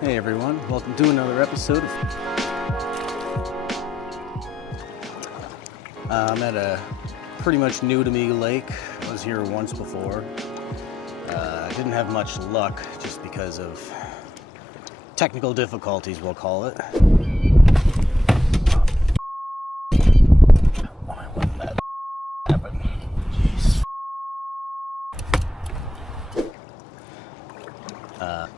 Hey everyone, welcome to another episode. I'm at a pretty much new to me lake. I was here once before. I didn't have much luck just because of technical difficulties, we'll call it. Why wouldn't that happen? Jeez.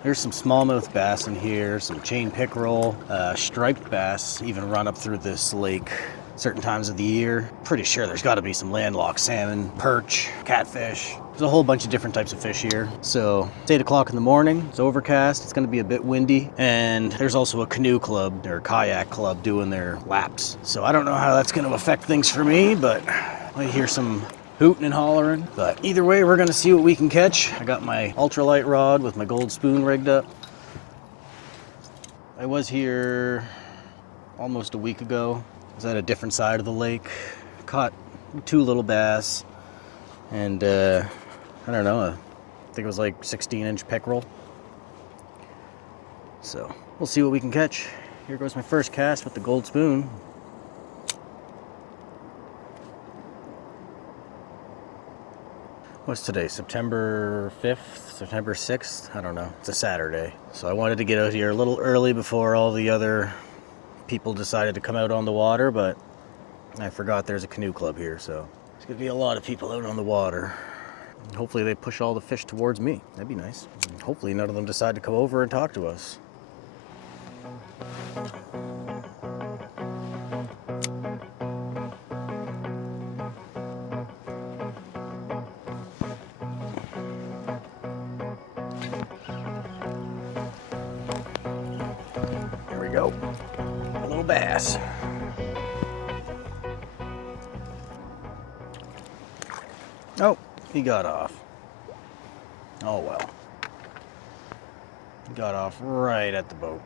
There's some smallmouth bass in here, some chain pickerel, striped bass even run up through this lake certain times of the year. Pretty sure there's got to be some landlocked salmon, perch, catfish. There's a whole bunch of different types of fish here. So it's 8 o'clock in the morning, it's overcast, it's going to be a bit windy, and there's also a canoe club or kayak club doing their laps. So I don't know how that's going to affect things for me, but I hear some hooting and hollering. But either way, we're gonna see what we can catch. I got my ultralight rod with my gold spoon rigged up. I was here almost a week ago. I was at a different side of the lake. Caught 2 little bass and I don't know, I think it was like 16-inch pickerel. So we'll see what we can catch. Here goes my first cast with the gold spoon. What's today, September 5th, September 6th? I don't know, it's a Saturday. So I wanted to get out here a little early before all the other people decided to come out on the water, but I forgot there's a canoe club here, so there's gonna be a lot of people out on the water. And hopefully they push all the fish towards me, that'd be nice. And hopefully none of them decide to come over and talk to us. Go. A little bass. Oh, he got off. Oh well. He got off right at the boat.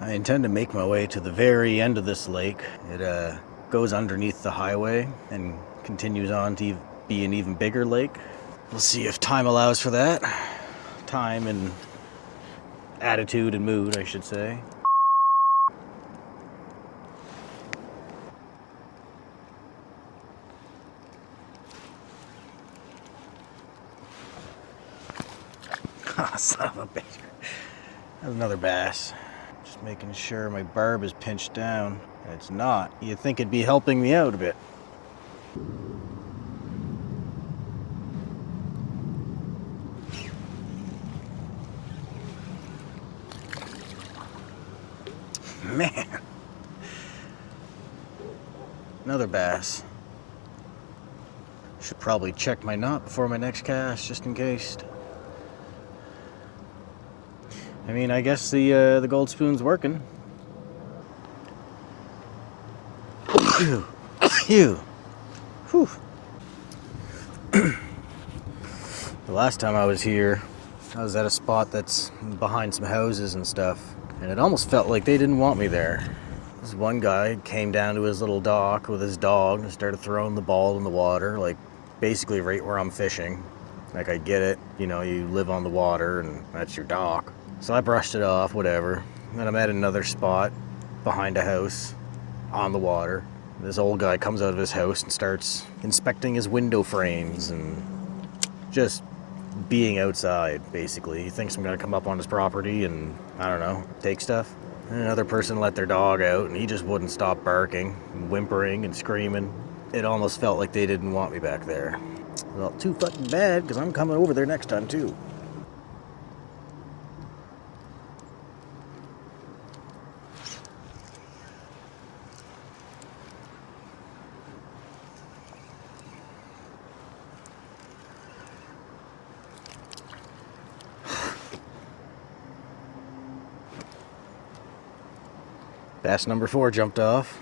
I intend to make my way to the very end of this lake. It goes underneath the highway and continues on to be an even bigger lake. We'll see if time allows for that. Time and attitude and mood, I should say. Oh, son of a bitch. That's another bass. Just making sure my barb is pinched down. And it's not. You'd think it'd be helping me out a bit. Man. Another bass. Should probably check my knot before my next cast, just in case. I mean, I guess the gold spoon's working. Phew. Phew. Whew. The last time I was here, I was at a spot that's behind some houses and stuff, and it almost felt like they didn't want me there. This one guy came down to his little dock with his dog and started throwing the ball in the water, like basically right where I'm fishing. Like, I get it, you know, you live on the water and that's your dock. So I brushed it off, whatever. Then I'm at another spot behind a house on the water. This old guy comes out of his house and starts inspecting his window frames and just being outside, basically. He thinks I'm gonna come up on his property and, I don't know, take stuff. And another person let their dog out and he just wouldn't stop barking and whimpering and screaming. It almost felt like they didn't want me back there. Well, too fucking bad, because I'm coming over there next time too. Bass number 4 jumped off.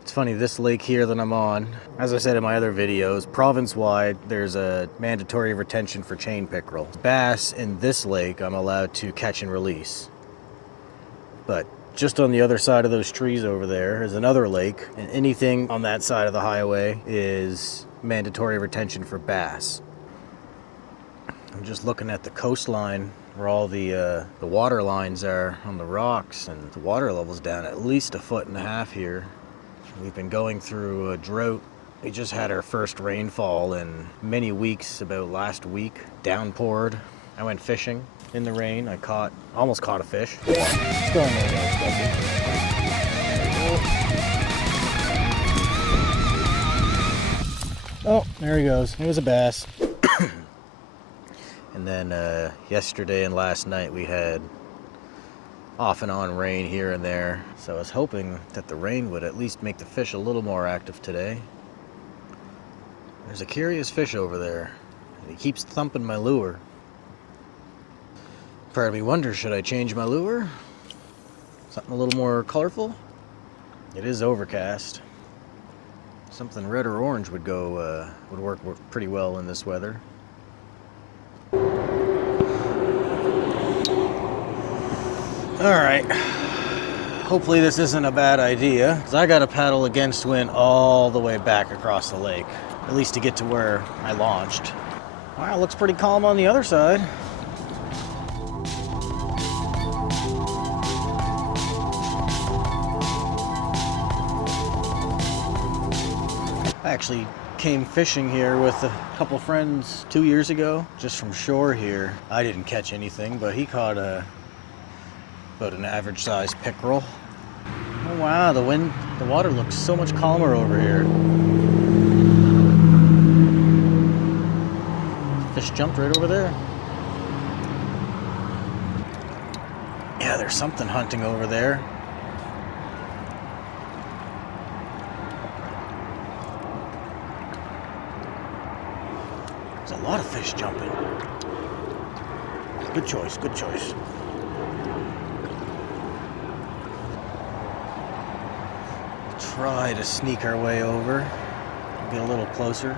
It's funny, this lake here that I'm on, as I said in my other videos, province-wide, there's a mandatory retention for chain pickerel. Bass in this lake, I'm allowed to catch and release. But just on the other side of those trees over there is another lake, and anything on that side of the highway is mandatory retention for bass. I'm just looking at the coastline where all the water lines are on the rocks, and the water level's down at least 1.5 feet here. We've been going through a drought. We just had our first rainfall in many weeks about last week. Downpoured. I went fishing in the rain. I almost caught a fish. It's going there, oh, there he goes. It was a bass. And then yesterday and last night we had off and on rain here and there. So I was hoping that the rain would at least make the fish a little more active today. There's a curious fish over there. He keeps thumping my lure. Part of me wonders, should I change my lure? Something a little more colorful? It is overcast. Something red or orange would work pretty well in this weather. Alright, hopefully this isn't a bad idea, because I gotta paddle against wind all the way back across the lake, at least to get to where I launched. Wow, looks pretty calm on the other side. I actually came fishing here with a couple friends 2 years ago, just from shore here. I didn't catch anything, but he caught about an average sized pickerel. Oh wow, the water looks so much calmer over here. Fish jumped right over there. Yeah, there's something hunting over there. There's a lot of fish jumping. Good choice, good choice. Try to sneak our way over, get a little closer.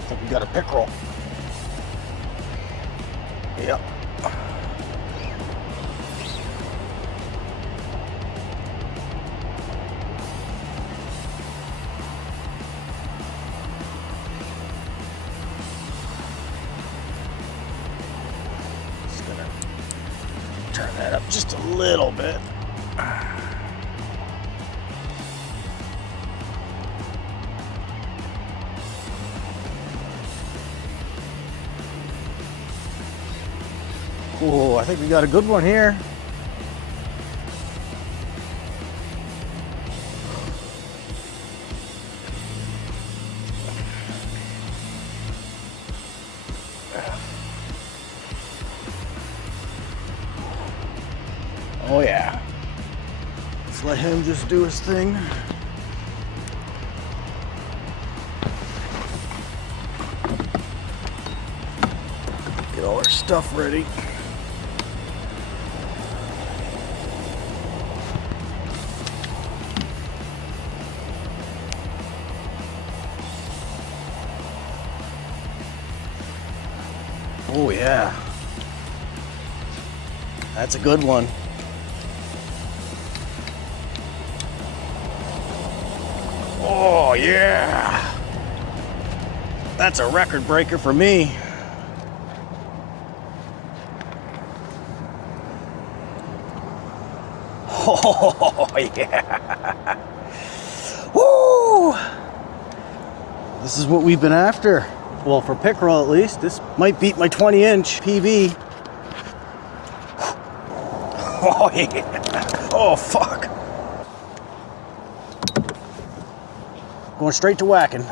I think we got a pickerel. Yep. Just gonna turn that up just a little bit. Oh, I think we got a good one here. Oh yeah. Let's let him just do his thing. Get all our stuff ready. Oh yeah, that's a good one. Oh yeah, that's a record breaker for me. Oh yeah, woo! This is what we've been after. Well, for pickerel at least. This might beat my 20-inch PB. Oh yeah. Oh fuck. Going straight to whacking.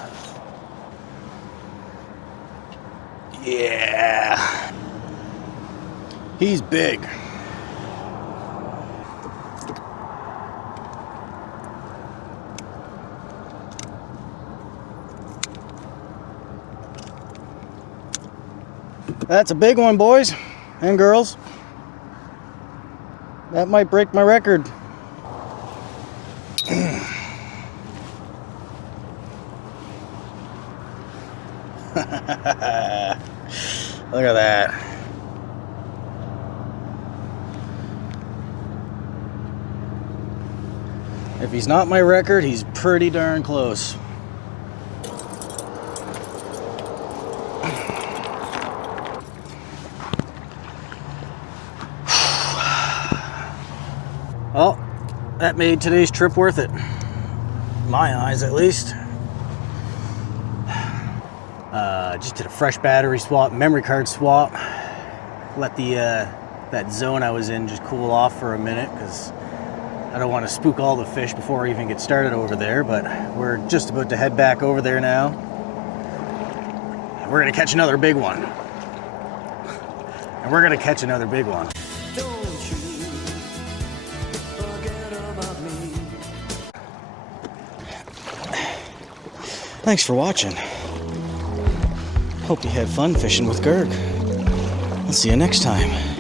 Yeah. He's big. That's a big one, boys and girls. That might break my record. Look at that. If he's not my record, he's pretty darn close. Well, that made today's trip worth it. In my eyes, at least. Just did a fresh battery swap, memory card swap. Let the that zone I was in just cool off for a minute because I don't want to spook all the fish before I even get started over there. But we're just about to head back over there now. We're gonna catch another big one. And we're gonna catch another big one. Thanks for watching. Hope you had fun fishing with Gerg. I'll see you next time.